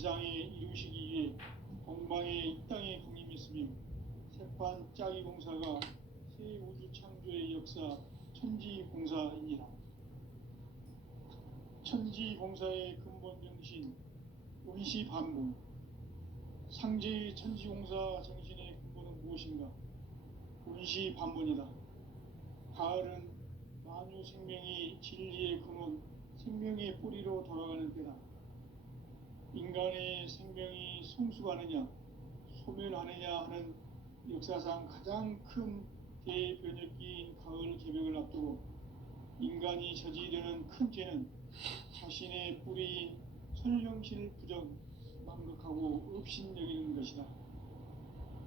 지상에 이루시기 위해 동방의 이 땅에 강림했으며 세판 짜기 공사가 새 우주 창조의 역사 천지공사이니라. 천지공사의 근본 정신 원시반복. 상제의 천지공사 정신의 근본은 무엇인가? 원시반복이다. 가을은 만유 생명이 진리의 근원, 생명의 뿌리로 돌아가는 때다. 인간의 생명이 성숙하느냐, 소멸하느냐 하는 역사상 가장 큰 대변혁기인 가을 개벽을 앞두고 인간이 저지르는 큰 죄는 자신의 뿌리인 설령신을 부정, 망극하고 업신여기는 것이다.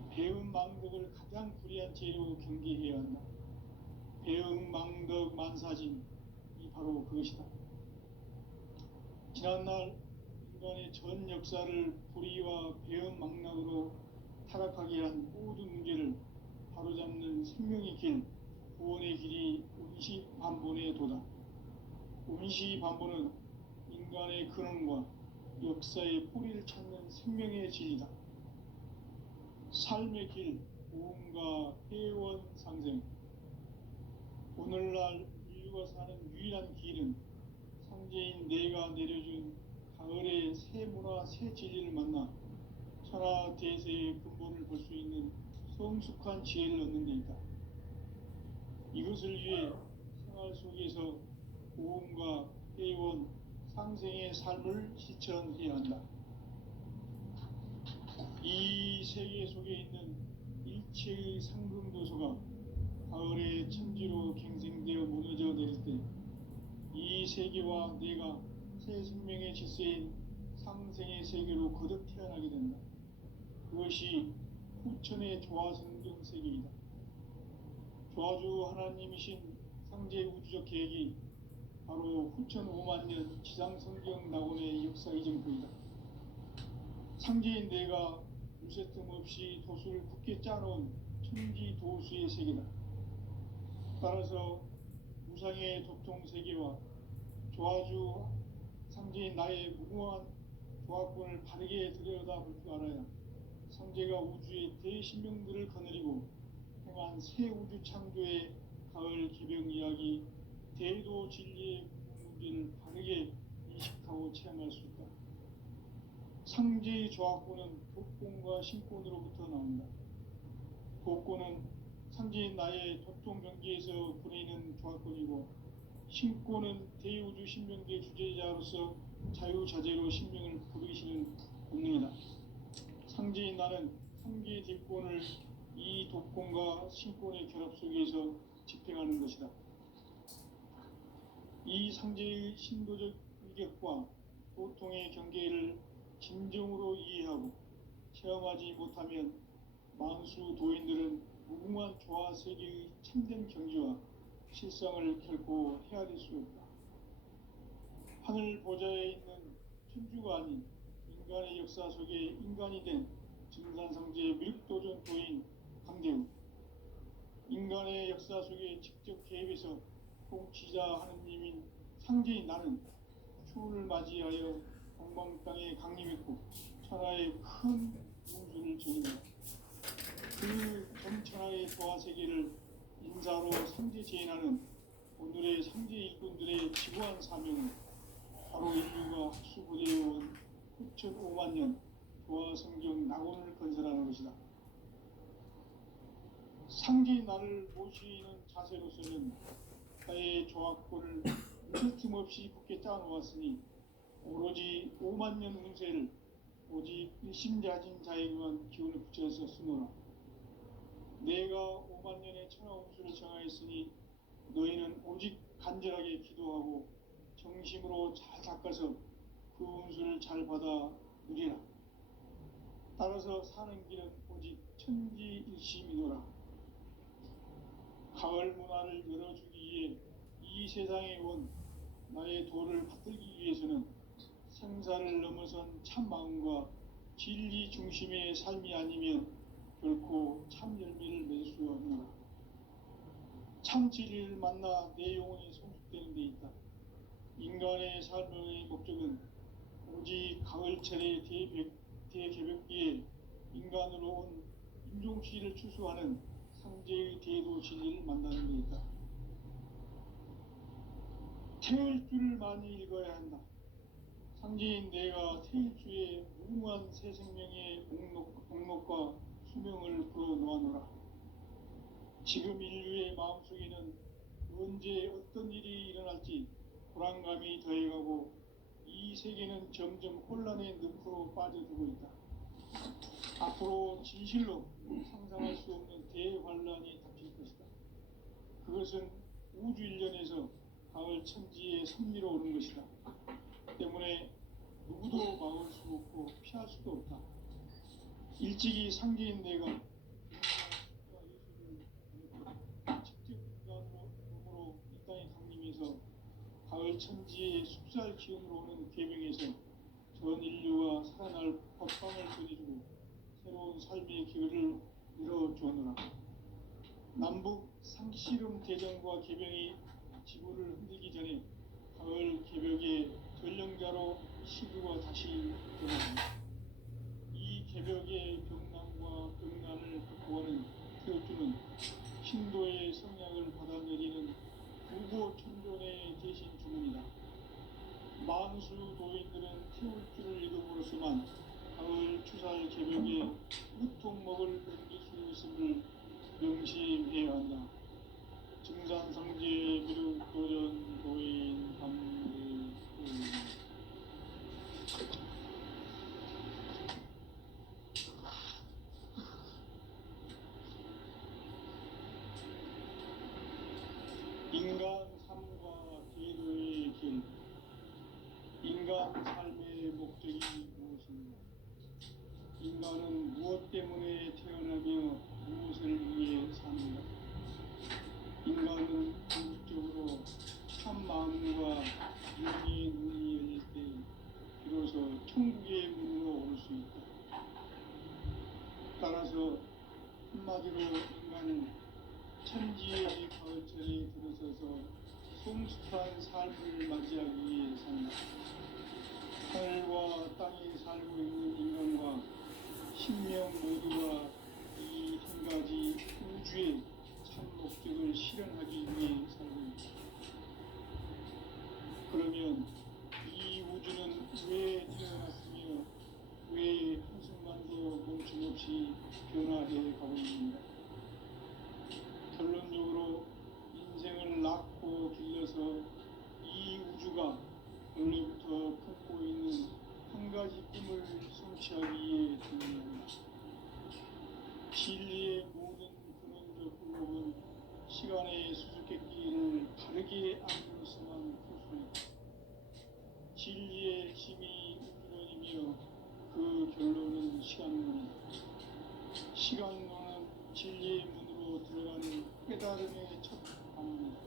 배은 망덕을 가장 불의한 죄로 경계해야 한다. 배은 망덕 만사짐이 바로 그것이다. 지난날 인간의 전 역사를 불의와 배은 망락으로 타락하게 한 모든 문제를 바로잡는 생명의 길, 구원의 길이 원시반본의 도다. 원시반본은 인간의 근원과 역사의 뿌리를 찾는 생명의 진리다. 삶의 길, 보험과 회원 상생. 오늘날 인류가 사는 유일한 길은 상제인 내가 내려준 가을의 새 문화, 새 진리를 만나 천하 대세의 근본을 볼 수 있는 성숙한 지혜를 얻는 데 있다. 이것을 위해 생활 속에서 보험과 회원, 상생의 삶을 실천해야 한다. 이 세계 속에 있는 일체의 상금도서가 가을의 천지로 갱생되어 무너져 내릴 때 이 세계와 내가 새 생명의 질서인 상생의 세계로 거듭 태어나게 된다. 그것이 후천의 조화성경 세계이다. 조화주 하나님이신 상제 우주적 계획이 바로 후천 5만 년 지상성경 낙원의 역사 이정표이다. 상제인 내가 무쇠틈 없이 도수를 굳게 짜놓은 천지 도수의 세계다. 따라서 무상의 도통 세계와 조화주 상제인 나의 무궁한 조화권을 바르게 들여다볼 줄 알아야 상제가 우주의 대신명들을 거느리고 행한 새 우주 창조의 가을 개벽 이야기, 대도 진리의 문제를 바르게 인식하고 체험할 수 있다. 상제의 조화권은 독권과 신권으로부터 나온다. 독권은 상제인 나의 도통 경계에서 부리는 조화권이고, 신권은 대우주 신명계 주제자로서 자유자재로 신명을 부르시는 본능이다. 상제인 나는 3개의 뒷권을 이 독권과 신권의 결합 속에서 집행하는 것이다. 이 상제의 신도적 위격과 도통의 경계를 진정으로 이해하고 체험하지 못하면 만수 도인들은 무궁한 조화 세계의 참된 경지와 실상을 결코 헤아릴 수 없다. 하늘 보좌에 있는 천주가 아닌 인간의 역사 속에 인간이 된 증산상제의 밀도전 도인 강대우, 인간의 역사 속에 직접 개입해서 통치자 하느님인 상제인 나는 추운을 맞이하여 동방 땅에 강림했고 천하의 큰 우주를 전입니다. 그 전천하의 조화 세계를 인사로 상제 제인하는 오늘의 상제 일꾼들의 지구한 사명은 바로 인류가 학수고대해온 후천 5만 년 조화 성경 낙원을 건설하는 것이다. 상제인 나를 모시는 자세로서는 나의 조화권을 무쇠틈 없이 굳게 짜놓았으니 오로지 5만 년 운세를 오직 일심자진 자에게만 기운을 붙여서 쓰노라. 내가 5만 년의 천하 운수를 정하였으니 너희는 오직 간절하게 기도하고 정심으로 잘 닦아서 그 운수를 잘 받아 누리라. 따라서 사는 길은 오직 천지일심이노라. 가을 문화를 열어주기 위해 이 세상에 온 나의 도를 받들기 위해서는 생사를 넘어선 참 마음과 진리 중심의 삶이 아니면 결코 참 열매를 맺을 수 없노라. 참 진리를 만나 내 영혼이 성숙되는 데 있다. 인간의 삶의 목적은 오직 가을철의 대개벽기에 인간으로 온 인종시를 추수하는 상제의 대도 진리를 만나는 데있다. 태을 줄을 많이 읽어야 한다. 상제인 내가 태일주의 무궁한 새 생명의 목록과 수명을 불어놓아노라. 지금 인류의 마음속에는 언제 어떤 일이 일어날지 불안감이 더해가고 이 세계는 점점 혼란의 늪으로 빠져들고 있다. 앞으로 진실로 상상할 수 없는 대환란이 닥칠 것이다. 그것은 우주 일련에서 가을 천지의 섭리로 오는 것이다. 때문에 누구도 막을 수 없고 피할 수도 없다. 일찍이 상제인 내가 직접 인간으로 이 땅에 강림해서 가을 천지의 숲살 기운으로 오는 계명에서 전 인류와 살아날 법방을 전해주고 새로운 삶의 기회를 열어주었노라. 남북 상씨름 대전과 계명이 지구를 흔들기 전에 가을 개벽의 전령자로 시구가 다시 드러납니다. 이 개벽의 병난과 병난을 극복하는 태우주는 신도의 성향을 받아내리는 구고 천존의 대신 주문이다. 만수 도인들은 태울주를 읽음으로써만 가을 추살 개벽의 우통목을 넘길 수 있음을 명심해야 한다. 증산상제 미륵도전 도인 감리 인간 삶과 제도의 길. 인간 삶의 목적이 무엇인가? 인간은 무엇 때문에 태어나며 무엇을 위해 사는가? 인간은 궁극적으로 참 마음과 영의 눈이 열릴 때 비로소 천국의 문으로 올 수 있다. 따라서 한마디로 인간은 천지의 가을철에 들어서서 성숙한 삶을 맞이하기 위해 산다. 하늘과 땅에 살고 있는 인간과 신명 모두가 이 한 가지 우주의 참 목적을 실현하기 위해 살고 있다. 그러면 이 우주는 왜 태어났으며 왜 한순간도 멈춤없이 변화해 가고 있는가? 결론적으로 인생을 낳고 길러서 이 우주가 원래부터 품고 있는 한 가지 꿈을 성취하기 위해 등장한다. 진리의 모든 근원적 의혹은 시간의 수수께끼를 바르게 알므로서만 풀 수 있다. 진리의 핵심이 우주론이며 그 결론은 시간론이다. 시간론은 진리의 문으로 들어가는 깨달음의 첫 방문이다.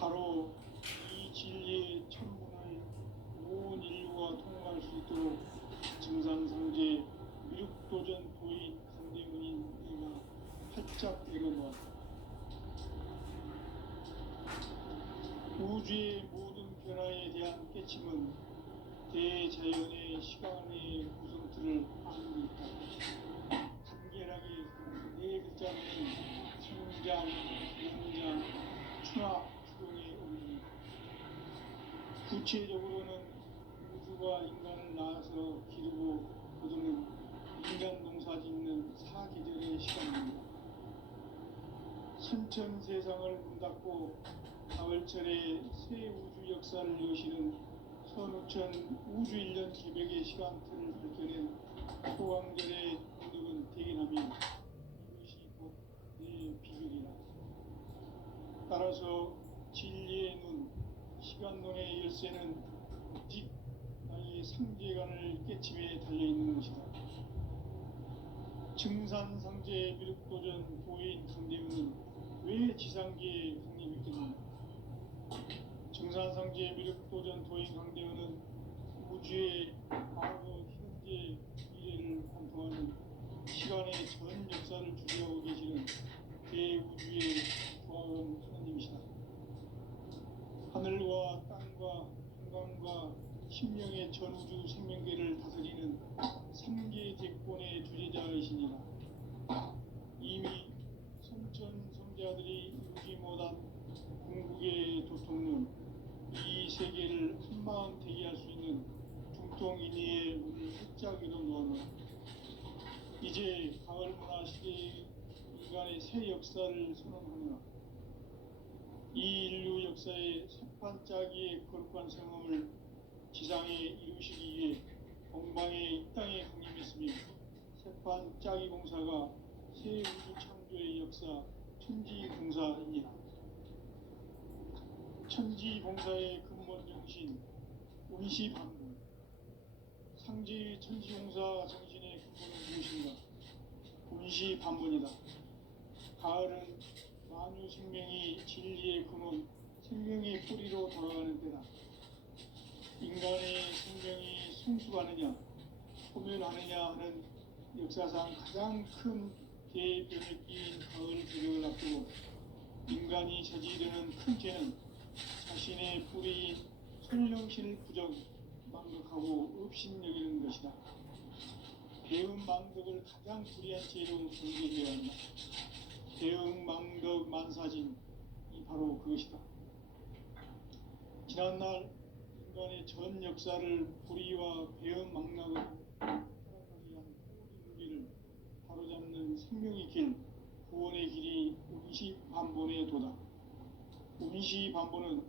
바로 이 진리의 천문을 온 인류가 통과할 수 있도록 증산상제 미륵도전 도인 강대문인 내가 활짝 읽어놓았다. 우주의 모든 변화에 대한 깨침은 대자연의 시간의 구성틀을 아는 있다. 간결하게 네 글자는 성장, 연장, 추락, 추동의 의미입니다. 구체적으로는 우주가 인간을 낳아서 기르고 거두는 인간 농사 짓는 사계절의 시간입니다. 선천 세상을 문 닫고 가을철에 새 우주 역사를 여시는 선우천 우주 1년 개벽의 시간틀을 밝혀낸 소강절의 동력은 대견하며 이것이 곧 내 비결이라. 따라서 진리의 눈, 시간론의 열쇠는 오직 나의 상제관을 깨침에 달려있는 것이다. 증산상제 미륵도전 도인 강대문은 왜 지상계에 강림했겠는가? 증산상제 미륵도전 도인 강대문은 우주의 과거, 현재, 미래를 관통하는 시간의 전 역사를 주재하고 계시는 대우주의 조화원 하나님이시다. 하늘과 땅과 한강과 심령의 전우주 생명계를 다스리는 삼계 대권의 주제자이시니라. 이미 선천성자들이 이루지 못한 궁극의 도통론, 이 세계를 한마음 되게 할 수 있는 중통인의의 문을 활짝이도 놓아놓아 이제 가을 문화 시대의 인간의 새 역사를 선언하노라. 이 인류 역사의 새판짜기의 거룩한 성함을 지상에 이루시기 위해 동방의 이 땅에 강림했으며 새판짜기 공사가 새 우주 창조의 역사 천지봉사이니라. 천지봉사의 근본 정신 운시반문. 상지 천지봉사 정신의 근본은 무엇인가? 운시반문이다. 가을은 만유 생명이 진리의 근원, 생명의 뿌리로 돌아가는 때다. 인간의 생명이 성숙하느냐, 소멸하느냐 하는 역사상 가장 큰 대변을 끼인 가을 기력을 앞두고 인간이 저지르는 큰 죄는 자신의 뿌리인 선령신을 부정, 망덕하고 업신여기는 것이다. 배은 망덕을 가장 불의한 죄로 정죄해야 한다. 배은 망덕 만사진이 바로 그것이다. 지난날 인간의 전 역사를 불의와 배은 망락으로 타락하게 한 모든 인류를 바로잡는 생명의 길, 구원의 길이 운시반본의 도다. 운시반본은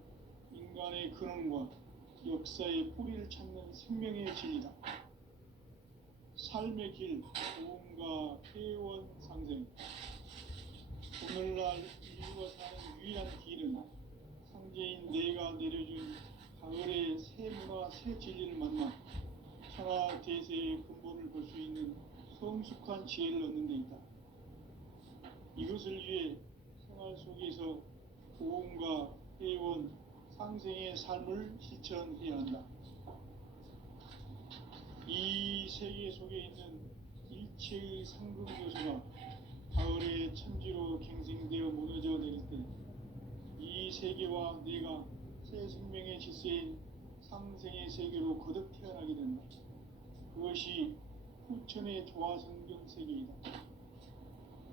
인간의 근원과 역사의 뿌리를 찾는 생명의 진리다. 삶의 길, 고음과 회원 상생. 오늘날 인류가 사는 유일한 길은 상제인 내가 내려준 가을의 새 문화, 새 진리를 만나 천하 대세의 근본을 볼 수 있는 성숙한 지혜를 얻는 데 있다. 이것을 위해 생활 속에서 고음과 회원, 상생의 삶을 실천해야 한다. 이 세계 속에 있는 일체의 상급 요소가 가을의 천지로 갱생되어 무너져 내릴 때 이 세계와 내가 새 생명의 질서인 상생의 세계로 거듭 태어나게 된다. 그것이 후천의 조화성경 세계이다.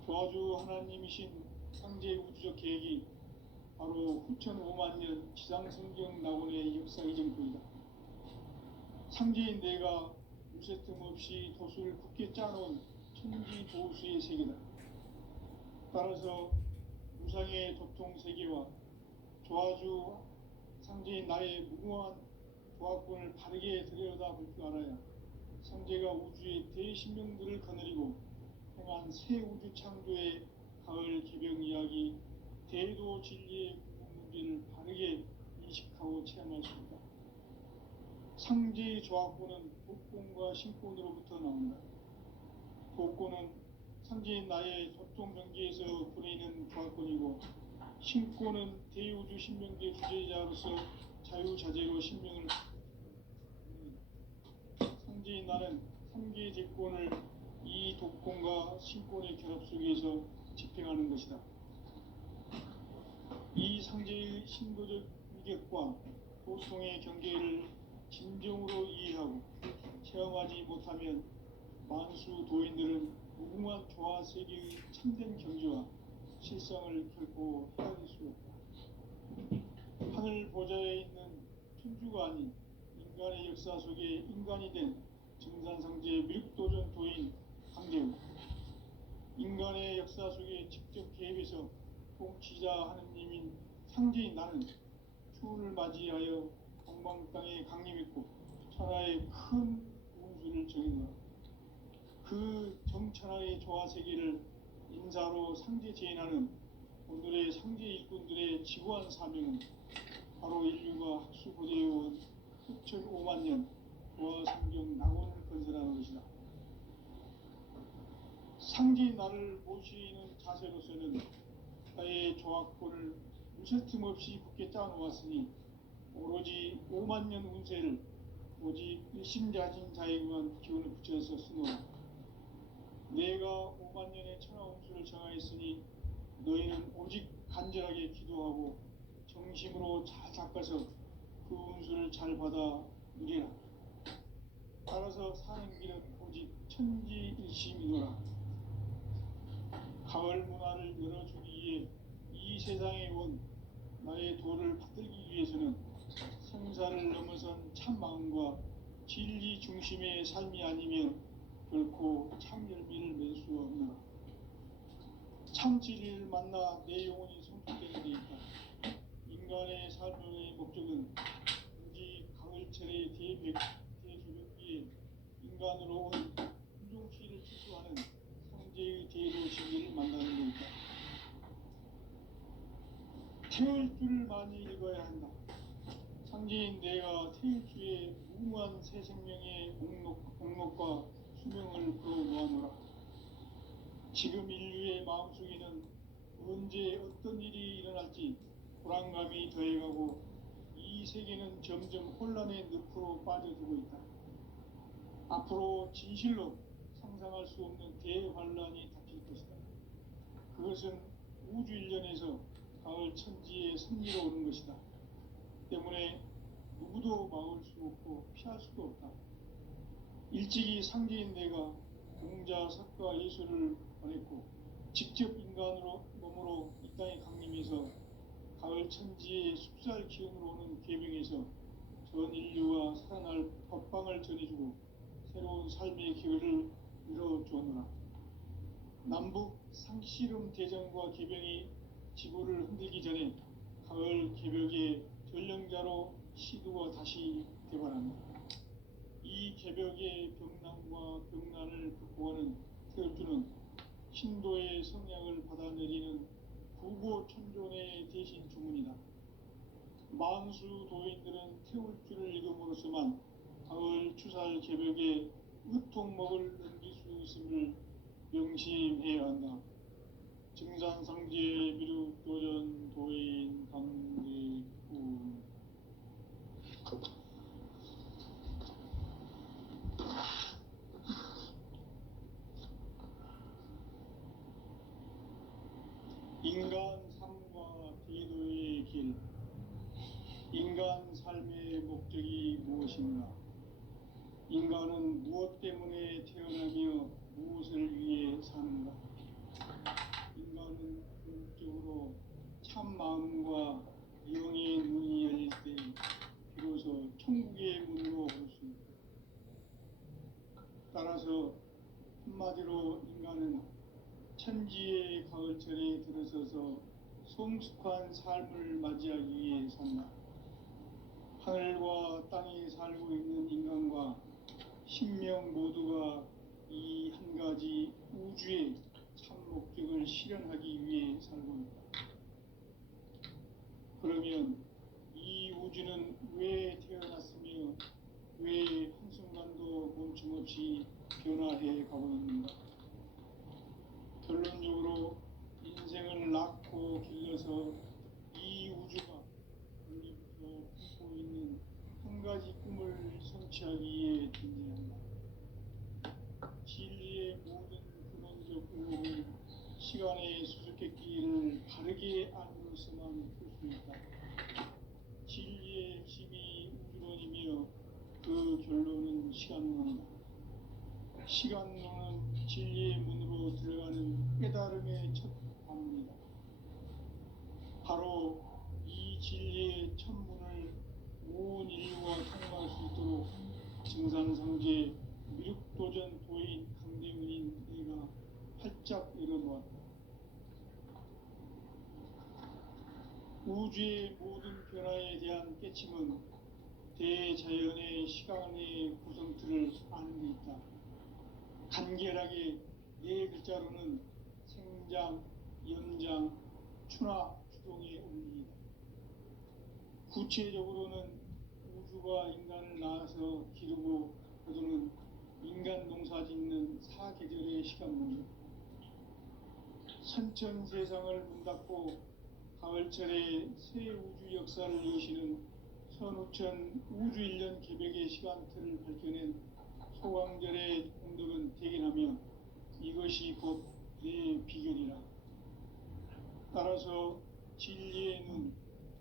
조화주 하나님이신 상제 우주적 계획이 바로 후천 5만 년 지상성경 낙원의 역사 이정표이다. 상제인 내가 무쇠 틈 없이 도수를 굳게 짜놓은 천지 도수의 세계다. 따라서 무상의 도통 세계와 조화주 상제인 나의 무궁한 조화권을 바르게 들여다볼 줄 알아야 상제가 우주의 대신명들을 거느리고 행한 새 우주 창조의 가을 개병 이야기, 대도 진리의 문제를 바르게 인식하고 체험할 수 있다. 상제의 조화권은 복권과 신권으로부터 나온다. 복권은 상제인 나의 도통 경계에서 보내는 조화권이고, 신권은 대우주 신명계 주제자로서 자유자재로 신명을 상제인 나는 삼계 대권을 이 독권과 신권의 결합 속에서 집행하는 것이다. 이 상제의 신도적 위격과 보통의 경계를 진정으로 이해하고 체험하지 못하면 만수 도인들은 무궁한 조화 세계의 참된 경지와 실상을 결코 헤아릴 수 없다. 하늘 보좌에 있는 천주가 아닌 인간의 역사 속에 인간이 된 증산상제 밀도전 도인 강대우, 인간의 역사 속에 직접 개입해서 통치자 하느님인 상제인 나는 추운을 맞이하여 동방 땅에 강림했고 천하의 큰 운수를 정했노라. 그 정천하의 조화 세계를 인사로 상제 재현하는 오늘의 상제 일꾼들의 지구한 사명은 바로 인류가 학수고대해온 후천 5만 년 조화성경 낙원을 건설하는 것이다. 상제인 나를 모시는 자세로서는 나의 조화권을 무쇠틈 없이 굳게 짜놓았으니 오로지 5만 년 운세를 오직 일심자진 자에게만 기운을 붙여서 쓰노라. 내가 5만 년의 천하 운수를 정하였으니 너희는 오직 간절하게 기도하고 정심으로 잘 닦아서 그 운수를 잘 받아 누리라. 따라서 사는 길은 오직 천지일심이노라. 가을 문화를 열어주기 위해 이 세상에 온 나의 도를 받들기 위해서는 생사를 넘어선 참 마음과 진리 중심의 삶이 아니면 결코 참 열매를 맺을 수 없노라. 참 진리를 만나 내 영혼이 성숙되는 데 있다. 인간의 삶의 목적은 오직 가을철의 대조변기에 인간으로 온 품종시를 추구하는 성제의 대로 진리를 만나는 데 있다. 태울 줄을 많이 읽어야 한다. 상제인 내가 태일주의 무모한 새 생명의 목록과 수명을 풀어 모아노라. 지금 인류의 마음속에는 언제 어떤 일이 일어날지 불안감이 더해가고 이 세계는 점점 혼란의 늪으로 빠져들고 있다. 앞으로 진실로 상상할 수 없는 대환란이 닥칠 것이다. 그것은 우주 일련에서 가을 천지의 섭리로 오는 것이다. 때문에 누구도 막을 수 없고 피할 수도 없다. 일찍이 상제인 내가 공자, 석가, 예수를 보냈고 직접 인간으로 몸으로 이 땅에 강림해서 가을 천지의 숲살 기운으로 오는 계명에서 전 인류와 살아날 법방을 전해주고 새로운 삶의 기회를 열어주었노라. 남북 상씨름 대전과 계병이 지구를 흔들기 전에 가을 개벽의 전령자로 시두가 다시 개발한다. 이 개벽의 병난과 병난을 극복하는 태울주는 신도의 성향을 받아내리는 구고천존의 대신 주문이다. 만수 도인들은 태울주를 읽음으로써만 가을 추살 개벽에 의통목을 넘길 수 있음을 명심해야 한다. 증산상제 미륵도전 도인 강대군 인간 삶과 대도의 길. 인간 삶의 목적이 무엇인가? 인간은 무엇 때문에 태어나며 무엇을 위해 사는가? 인간은 궁극적으로 참 마음과 영의 문이 열릴 때 비로소 천국의 문으로 올 수 있다. 따라서 한마디로 인간은 천지의 가을철에 들어서서 성숙한 삶을 맞이하기 위해 산다. 하늘과 땅에 살고 있는 인간과 신명 모두가 이 한 가지 우주의 참 목적을 실현하기 위해 살고 있다. 그러면 이 우주는 왜 태어났으며 왜 한순간도 멈춤없이 변화해 가고 있는가? 결론적으로 인생을 낳고 길러서 이 우주가 원래부터 품고 있는 한 가지 꿈을 성취하기 위해 존재한다. 진리의 모든 근원적 의혹은 시간의 수수께끼를 바르게 알므로서만 풀 수 있다. 진리의 핵심이 우주론이며 그 결론은 시간론이다. 시간론은 진리의 문으로 들어가는 깨달음의 첫 관문이다. 바로 이 진리의 첫 문을 온 인류가 통과할 수 있도록 증산상제 미륵도전 도인 강대문인 내가 활짝 열어놓았다. 우주의 모든 변화에 대한 깨침은 대자연의 시간의 구성틀을 아는 데 있다. 간결하게 네 글자로는 생장, 연장, 추나 추동의 원리이다. 구체적으로는 우주가 인간을 낳아서 기르고 거두는 인간 농사 짓는 사계절의 시간문이다. 선천 세상을 문 닫고 가을철에 새 우주 역사를 여시는 선우천 우주일년 개벽의 시간틀을 밝혀낸 소강절의 공덕은 대견하며 이것이 곧 내 비결이라. 따라서 진리의 눈,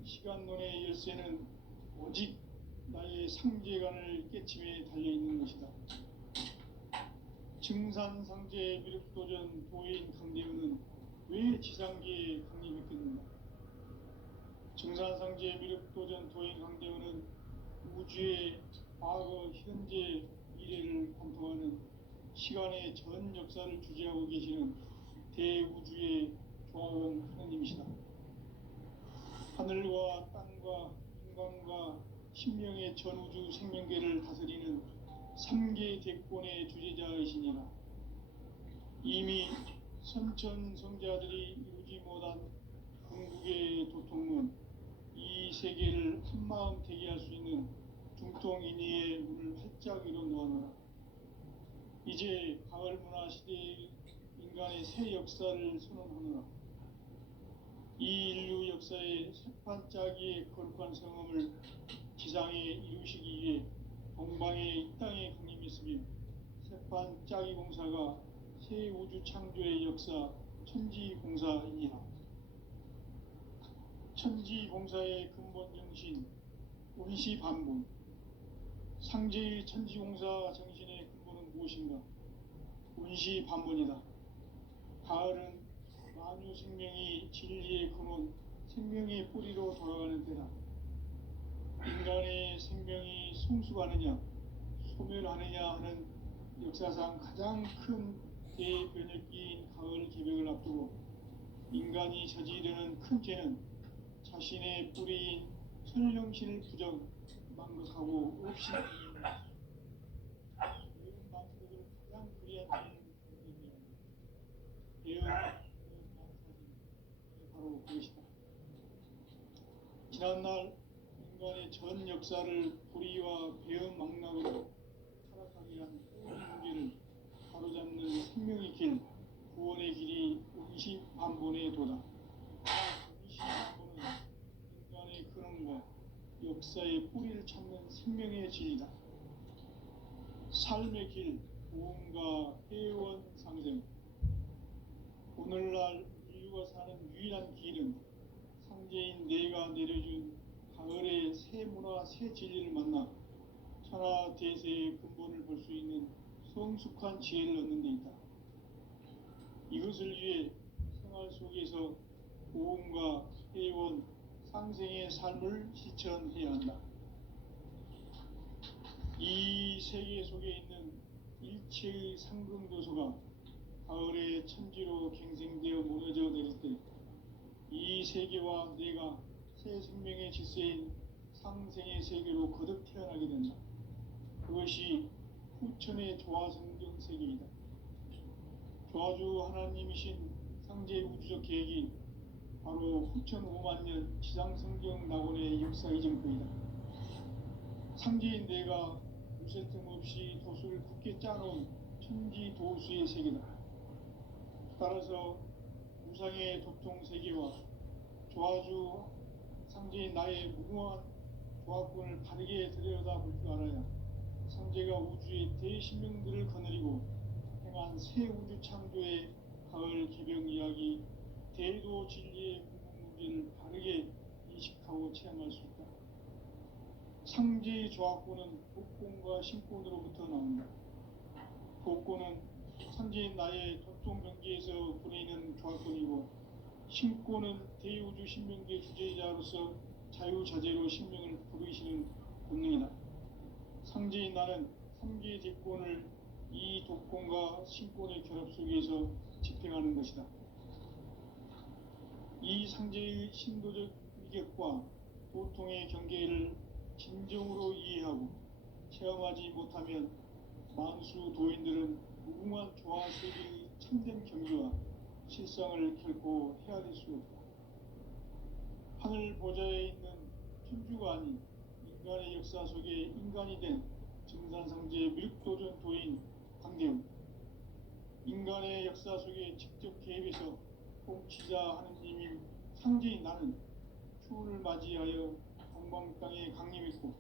시간론의 열쇠는 오직 나의 상제관을 깨침에 달려있는 것이다. 증산상제 미륵도전 도인 강대우는 왜 지상계에 강림했겠는가? 증산상제 미륵도전 도인 강대우는 우주의 과거, 현재, 미래를 관통하는 시간의 전 역사를 주재하고 계시는 대우주의 조화원 하느님이시다. 하늘과 땅과 인간과 신명의 전우주 생명계를 다스리는 3계 대권의 주재자이시니라. 이미 선천성자들이 이루지 못한 궁극의 도통문, 이 세계를 한마음 되게 할 수 있는 중통인의의 문을 활짝 열어 놓아노라. 이제 가을 문화 시대의 인간의 새 역사를 선언하노라. 이 인류 역사의 새판짜기의 거룩한 성험을 지상에 이루시기 위해 동방의 이 땅에 강림했으며 새판짜기 공사가 새 우주 창조의 역사 천지공사이니라. 천지공사의 근본 정신 운시반분. 상제의 천지공사 정신의 근본은 무엇인가? 운시반분이다. 가을은 만유 생명이 진리의 근원, 생명의 뿌리로 돌아가는 때다. 인간의 생명이 성숙하느냐, 소멸하느냐 하는 역사상 가장 큰 대변혁기인 가을 개벽을 앞두고 인간이 저지르는 큰 죄는 자신의 뿌리인 천령신을 부정, 망각하고 없이 배은 만국을 가장 그리한 죄는 배은 바로 그것이다. 지난날 인간의 전 역사를 불의와 배은 망락으로 타락하게 한 모든 문제를 바로잡는 생명의 길, 구원의 길이 운시반본의 도다. 운시반본은 인간의 근원과 역사의 뿌리를 찾는 생명의 진리다. 삶의 길, 구원과 회원 상생. 오늘날 인류가 사는 유일한 길은 상제인 내가 내려준 가을의 새 문화, 새 진리를 만나 천하 대세의 근본을 볼 수 있는 성숙한 지혜를 얻는 데 있다. 이것을 위해 생활 속에서 고음과 회원, 상생의 삶을 실천해야 한다. 이 세계 속에 있는 일체의 상승도소가 가을의 천지로 갱생되어 무너져 내릴 때 이 세계와 내가 새 생명의 질서인 상생의 세계로 거듭 태어나게 된다. 그것이 후천의 조화성경 세계이다. 조화주 하나님이신 상제 우주적 계획이 바로 후천 5만년 지상성경 낙원의 역사 이전거이다. 상제인 내가 무쇠 틈 없이 도수를 굳게 짜놓은 천지도수의 세계다. 따라서 우상의 도통 세계와 조화주 상제인 나의 무궁한 조화권을 바르게 들여다볼 줄 알아야 상제가 우주의 대신명들을 거느리고 행한 새 우주 창조의 가을 개벽 이야기, 대도 진리의 궁극 문제를 바르게 인식하고 체험할 수 있다. 상제의 조화권은 복권과 신권으로부터 나온다. 복권은 상제인 나의 도통 경계에서 보내는 조화권이고, 신권은 대우주 신명계 주제자로서 자유자재로 신명을 부르시는 본능이다. 상제인 나는 3계 대권을 이 독권과 신권의 결합 속에서 집행하는 것이다. 이 상제의 신도적 위격과 도통의 경계를 진정으로 이해하고 체험하지 못하면 만수 도인들은 무궁한 조화 세계의 참된 경지와 실상을 결코 헤아릴 수 없다. 하늘 보좌에 있는 천주가 아닌 인간의 역사 속에 인간이 된 증산상제 미륵도전 도인 강대우. 인간의 역사 속에 직접 개입해서 통치자 하느님인 상제인 나는 추운을 맞이하여 동방 땅에 강림했고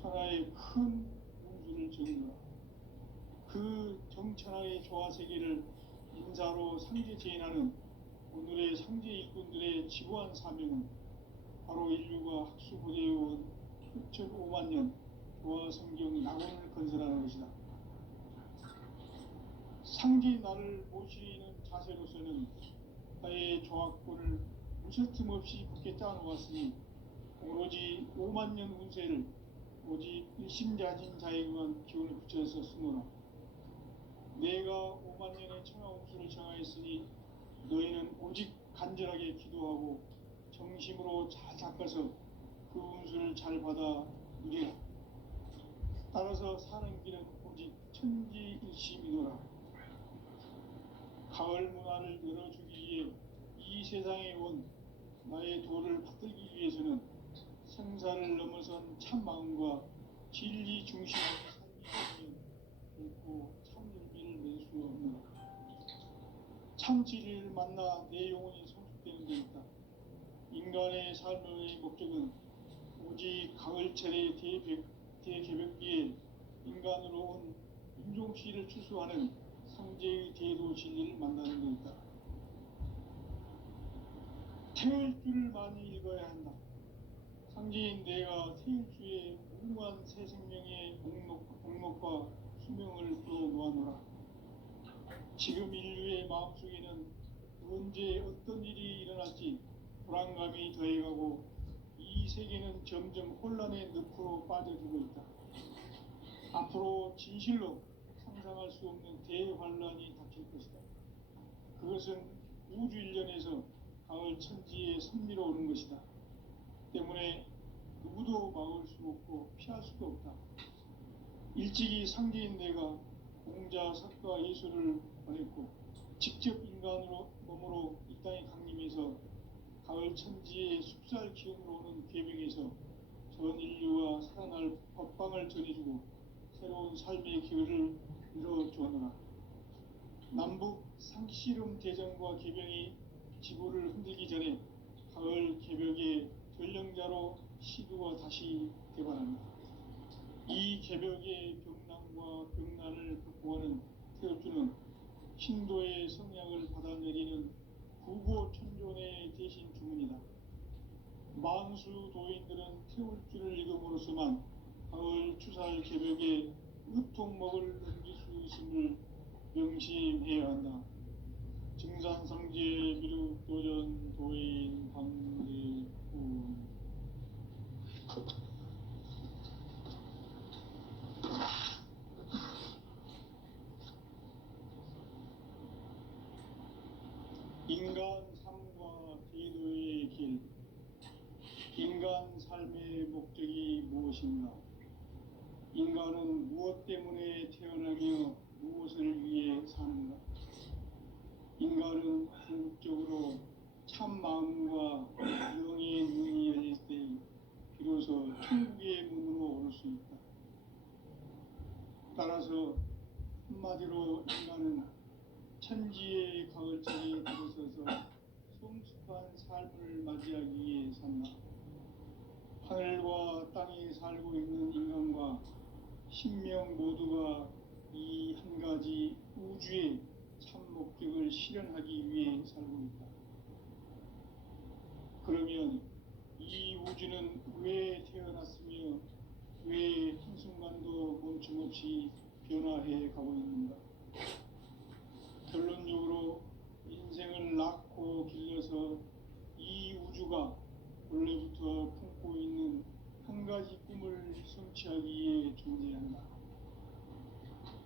천하의 큰 운수를 정노라. 그 정천하의 조화세계를 인사로 상제 제인하는 오늘의 상제 일꾼들의 지구한 사명은 바로 인류가 학수고대해온 후천 5만년 조화성경 낙원을 건설하는 것이다. 상지 나를 모시는 자세로서는 나의 조합권을 무쇠틈 없이 굳게 짜놓았으니 오로지 5만 년 운세를 오직 일심자진 자에게만 기운을 붙여서 쓰노라. 내가 5만 년의 천하운수를 정하였으니 너희는 오직 간절하게 기도하고 정심으로 잘 닦아서 그 운수를 잘 받아 누리라. 따라서 사는 길은 오직 천지일심이노라. 가을 문화를 열어주기 위해 이 세상에 온 나의 도를 받들기 위해서는 생사를 넘어선 참 마음과 진리 중심의 삶이 결코 참 열매를 낼 수 없노라. 참 진리를 만나 내 영혼이 성숙되는 데 있다. 인간의 삶의 목적은 오직 가을철의 대개벽기에 인간으로 온 윤종씨를 추수하는 상제의 대도 진리를 만나는 데 있다. 태일주를 많이 읽어야 한다. 상제인 내가 태일주의 무궁한 새 생명의 목록과 수명을 풀어놓아노라. 지금 인류의 마음속에는 언제 어떤 일이 일어날지 불안감이 더해가고 이 세계는 점점 혼란의 늪으로 빠져들고 있다. 앞으로 진실로 상상할 수 없는 대환란이 닥칠 것이다. 그것은 우주 일련에서 가을 천지에 선미로 오는 것이다. 때문에 누구도 막을 수 없고 피할 수도 없다. 일찍이 상제인 내가 공자, 석가, 예수를 보냈고 직접 인간으로 몸으로 이 땅에 강림해서 가을 천지의 숲살 기운으로 오는 궤병에서 전 인류와 살아날 법방을 전해주고 새로운 삶의 기회를 이뤄주었노라. 남북 상씨름 대전과 개병이 지구를 흔들기 전에 가을 개벽의 전령자로 시두가 다시 개발합니다. 이 개벽의 병난과 병난을 극복하는 태엽주는 신도의 성향을 받아내리는 구고천존의 대신 주문이다. 만수 도인들은 태울주를 읽음으로써만 가을 추살 개벽의 의통목을 넘길 수 있음을 명심해야 한다. 증산성제 미륵도전 도인 방대훈. 인간 삶과 기도의 길. 인간 삶의 목적이 무엇인가? 인간은 무엇 때문에 태어나며 무엇을 위해 사는가? 인간은 궁극적으로 참 마음과 영의 눈이 열릴 때 비로소 천국의 문으로 오를 수 있다. 따라서 한마디로 인간은 천지의 가을철에 들어서서 성숙한 삶을 맞이하기 위해 산다. 하늘과 땅에 살고 있는 인간과 신명 모두가 이 한 가지 우주의 참 목적을 실현하기 위해 살고 있다. 그러면 이 우주는 왜 태어났으며 왜 한순간도 멈춤없이 변화해 가고 있는가? 결론적으로 인생을 낳고 길러서 이 우주가 원래부터 품고 있는 한 가지 꿈을 성취하기 위해 존재한다.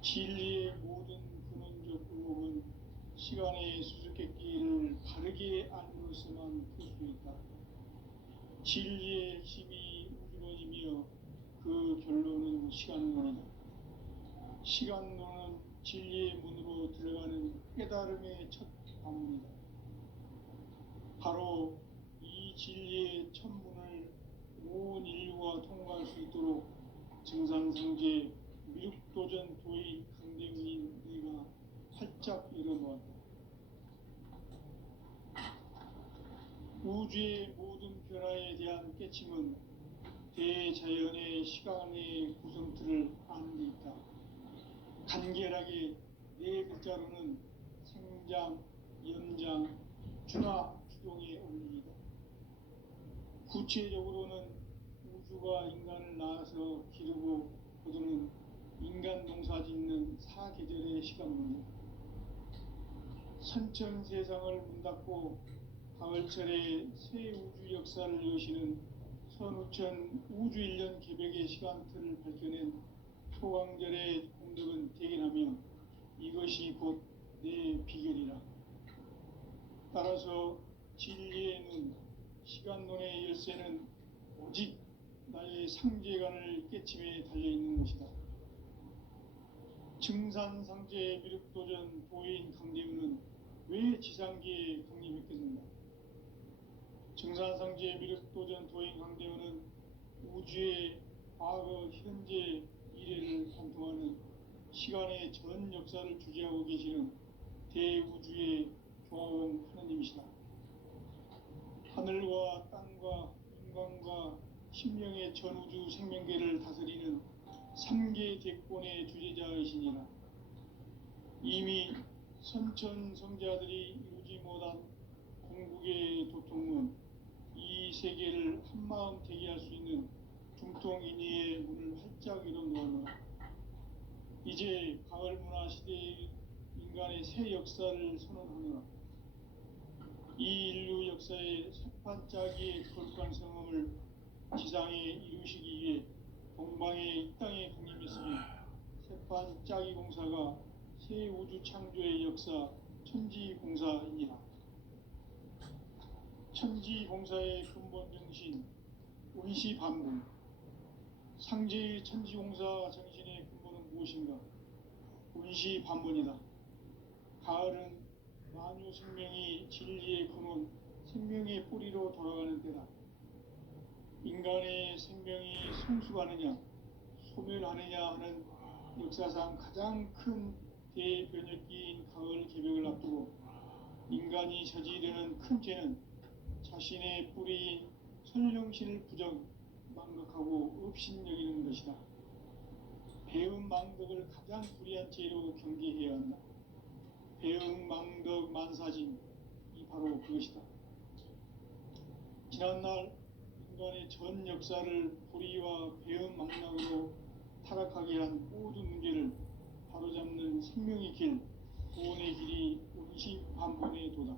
진리의 모든 근원적 의혹은 시간의 수수께끼를 바르게 알므로서만 풀 수 있다. 진리의 핵심이 우주론이며 그 결론은 시간론이다. 시간론은 진리의 문으로 들어가는 깨달음의 첫 방문이다. 바로 이 진리의 첫 문을 온 인류가 통과할 수 있도록 증산성제 미륵도전 도의 강대훈인 네가 활짝 열어놓았다. 우주의 모든 변화에 대한 깨침은 대자연의 시간의 구성틀을 아는 데 있다. 간결하게 네 글자로는 생장, 연장, 준화, 주동의 원리이다. 구체적으로는 우주가 인간을 낳아서 기르고 거두는 인간 농사 짓는 사계절의 시간론이다. 선천 세상을 문 닫고 가을철에 새 우주 역사를 여시는 선우천 우주일년 개벽의 시간틀을 밝혀낸 소강절의 공덕은 대견하며 이것이 곧 내 비결이라. 따라서 진리의 눈, 시간론의 열쇠는 오직 나의 상제관을 깨침에 달려있는 것이다. 증산상제 미륵도전 도인 강대우는 왜 지상계에 강림했겠는가? 증산상제 미륵도전 도인 강대우는 우주의 과거, 현재, 미래를 관통하는 시간의 전 역사를 주재하고 계시는 대우주의 조화원 하느님이시다. 하늘과 땅과 인간과 신명의 전우주 생명계를 다스리는 삼계 대권의 주재자이시니라. 이미 선천성자들이 이루지 못한 공국의 도통은 이 세계를 한마음 되게 할 수 있는 중통인의의 문을 활짝 열어놓았노라. 이제 가을 문화 시대의 인간의 새 역사를 선언하노라. 이 인류 역사의 새판짜기의 거룩한 성험을 지상에 이루시기 위해 동방의 이 땅에 강림했으며 새판짜기 공사가 새 우주 창조의 역사 천지공사이니라. 천지공사의 근본 정신 운시반분. 상제의 천지공사 정신의 근본은 무엇인가? 운시반분이다. 가을은 만유 생명이 진리의 근원, 생명의 뿌리로 돌아가는 때다. 인간의 생명이 성숙하느냐, 소멸하느냐 하는 역사상 가장 큰 대변혁기인 가을 개벽을 앞두고 인간이 저지르는 큰 죄는 자신의 뿌리인 설령신을 망각하고 업신여기는 것이다. 배은망덕을 가장 불의한 죄로 경계해야 한다. 배은망덕 만사진이 바로 그것이다. 지난날 인간의 전 역사를 불의와 배은망락으로 타락하게 한 모든 문제를 바로잡는 생명의 길, 구원의 길이 운시반본의 도다.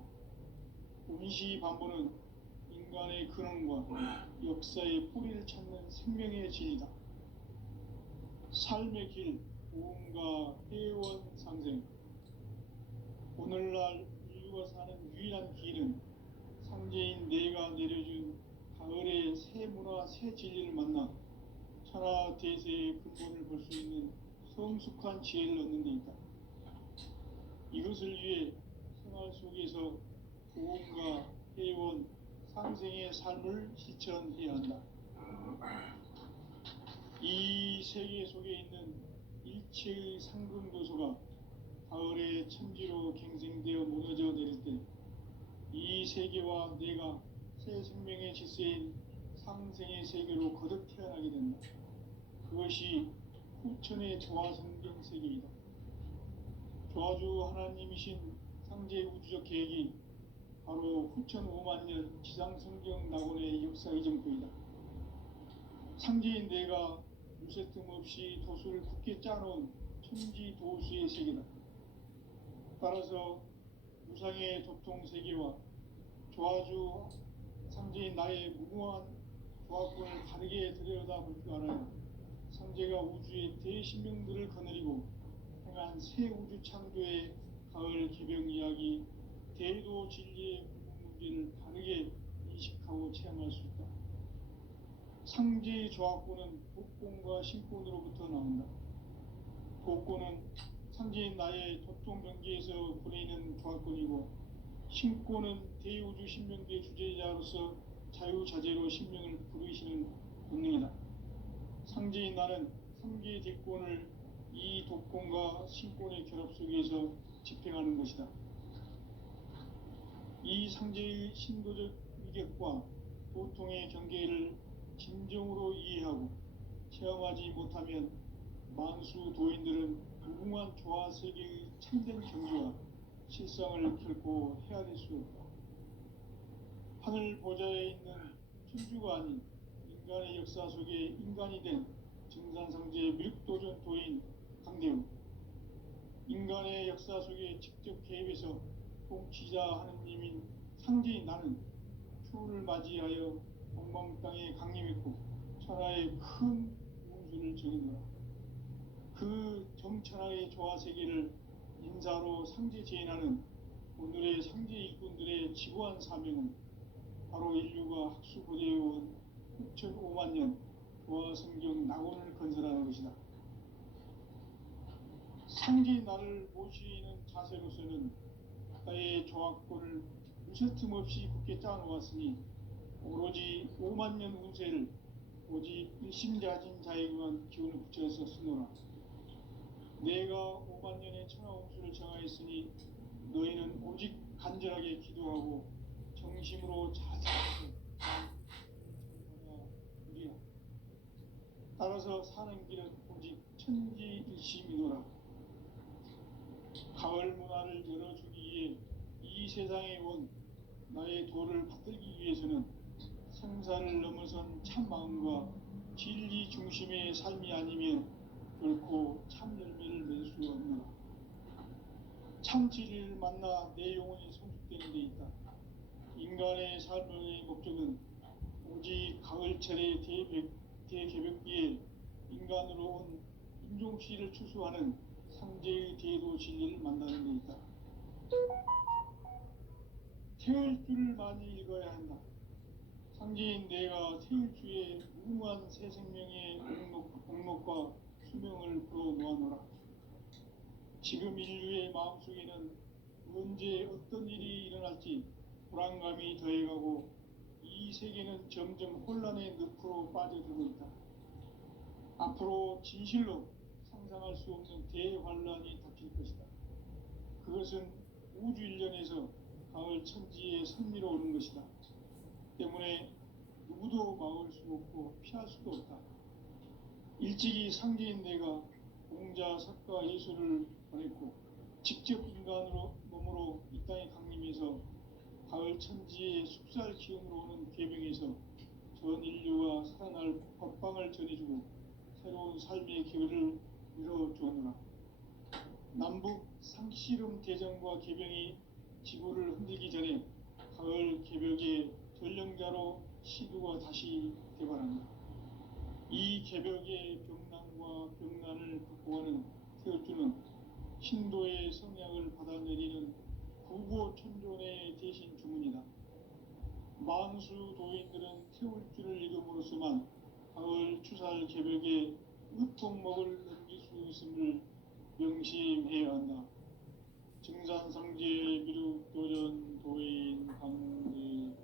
운시반본은 인간의 근원과 역사의 뿌리를 찾는 생명의 진리다. 삶의 길, 보험과 회원 상생. 오늘날 인류가 사는 유일한 길은 상제인 내가 내려준 가을의 새 문화, 새 진리를 만나 천하 대세의 근본을 볼 수 있는 성숙한 지혜를 얻는 데 있다. 이것을 위해 생활 속에서 보험과 회원, 상생의 삶을 실천해야 한다. 이 세계 속에 있는 일체의 상금도소가 가을의 천지로 갱생되어 무너져 내릴 때 이 세계와 내가 새 생명의 질서인 상생의 세계로 거듭 태어나게 된다. 그것이 후천의 조화성경 세계이다. 조화주 하나님이신 상제 우주적 계획이 바로 후천 5만년 지상성경 낙원의 역사 이정표이다. 상제인 내가 유세 틈 없이 도수를 굳게 짜놓은 천지도수의 세계다. 따라서 무상의 도통 세계와 조화주 상제인 나의 무궁한 조합권을 다르게 들여다볼 줄 알아야 상제가 우주의 대신명들을 거느리고 행한 새 우주 창조의 가을 개벽 이야기, 대도 진리의 문제를 다르게 인식하고 체험할 수 있다. 상제의 조합권은 복권과 신권으로부터 나온다. 복권은 상제인 나의 도통 경계에서 보내는 조합권이고, 신권은 대우주 신명계 주제자로서 자유자재로 신명을 부르시는 본능이다. 상제인 나는 3개 대권을 이 독권과 신권의 결합 속에서 집행하는 것이다. 이 상제의 신도적 위격과 도통의 경계를 진정으로 이해하고 체험하지 못하면 만수 도인들은 무궁한 조화세계의 참된 경지와 실상을 결코 헤아릴 수 없다. 하늘 보좌에 있는 천주가 아닌 인간의 역사 속에 인간이 된 증산상제 미륵도전 도인 강대우. 인간의 역사 속에 직접 개입해서 통치자 하느님인 상제인 나는 추후를 맞이하여 동방 땅에 강림했고 천하의 큰 운수를 정했노라. 그 정천하의 조화세계를 인사로 상제 제인하는 오늘의 상제 일꾼들의 지고한 사명은 바로 인류가 학수고대해온 6,500만 년 조화성경 낙원을 건설하는 것이다. 상제의 나를 모시는 자세로서는 바다의 조화권을 무쇠틈 없이 굳게 짜놓았으니 오로지 5만 년 운세를 오직 일심자진 자에게만 기운을 붙여서 쓰노라. 내가 5만 년의 천하홍수를 정하였으니 너희는 오직 간절하게 기도하고 정심으로 자세하게 우리야. 따라서 사는 길은 오직 천지일심이노라. 가을 문화를 열어주기 위해 이 세상에 온 나의 도를 받들기 위해서는 생사를 넘어선 참마음과 진리 중심의 삶이 아니면 결코 참 열매를 맺을 수가 없노라. 참 진리를 만나 내 영혼이 성숙되는 데 있다. 인간의 삶의 목적은 오직 가을철의 대개벽기에 인간으로 온 인종씨를 추수하는 상제의 대도 진리를 만나는 데 있다. 태을 줄을 많이 읽어야 한다. 상제인 내가 태을 주에 무궁한 새 생명의 옥록과 수명을 불어놓아노라. 지금 인류의 마음속에는 언제 어떤 일이 일어날지 불안감이 더해가고 이 세계는 점점 혼란의 늪으로 빠져들고 있다. 앞으로 진실로 상상할 수 없는 대환란이 닥칠 것이다. 그것은 우주 일련에서 가을 천지에 선미로 오는 것이다. 때문에 누구도 막을 수 없고 피할 수도 없다. 일찍이 상제인 내가 공자, 석가, 예수를 보냈고 직접 인간으로 몸으로 이 땅에 강림해서 가을 천지의 숲살 기운으로 오는 계명에서 전 인류가 살아날 법방을 전해주고 새로운 삶의 기회를 이뤄주었노라. 남북 상씨름 대전과 개병이 지구를 흔들기 전에 가을 개벽의 전령자로 시두가 다시 대발한다. 이 개벽의 병난과 병난을 극복하는 태어주는 신도의 성약을 받아내리는 구고천존의 대신 주문이다. 만수 도인들은 태울주를 읽음으로써만 가을 추살 개벽의 으통목을 넘길 수 있음을 명심해야 한다. 증산상제 미륵도전 도인 강제훈.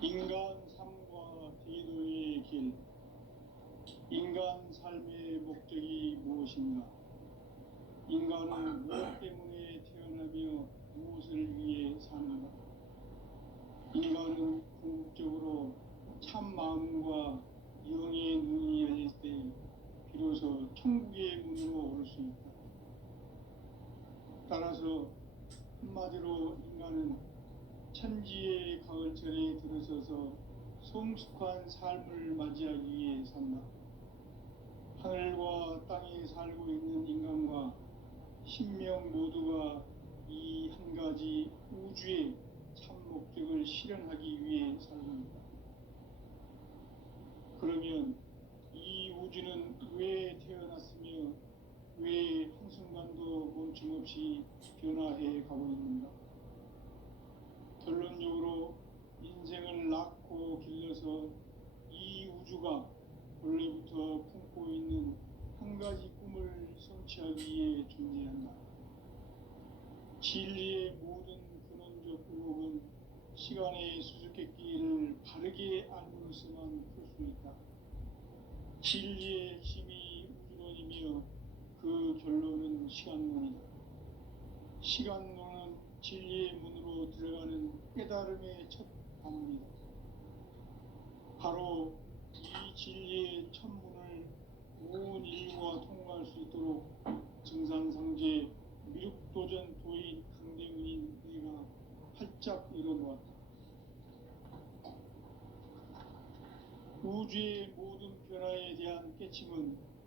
인간 삶과 대도의 길. 인간 삶의 목적이 무엇인가? 인간은 무엇 때문에 태어나며 무엇을 위해 사는가? 인간은 궁극적으로 참 마음과 영의 눈이 열릴 때 비로소 천국의 문으로 올 수 있다. 따라서 한마디로 인간은 천지의 가을철에 들어서서 성숙한 삶을 맞이하기 위해 산다. 하늘과 땅에 살고 있는 인간과 신명 모두가 이 한 가지 우주의 참 목적을 실현하기 위해 살고 있다. 그러면 이 우주는 왜 태어났으며 왜 한순간도 멈춤없이 변화해 가고 있는가? 결론적으로 인생을 낳고 길러서 이 우주가 원래부터 품고 있는 한 가지 꿈을 성취하기 위해 존재한다. 진리의 모든 근원적 의혹은 시간의 수수께끼를 바르게 알므로서만 풀 수 있다. 진리의 핵심이 우주론이며 그 결론은 시간론이다. 시간론은 진리의 문으로 들어가는 깨달음의 첫 방문이다. 바로 이 진리의 첫 문을 온 인류가 통과할 수 있도록 증산상제 미륵도전 도인 강대문인 내가 활짝 열어놓았다. 우주의 모든 변화에 대한 깨침은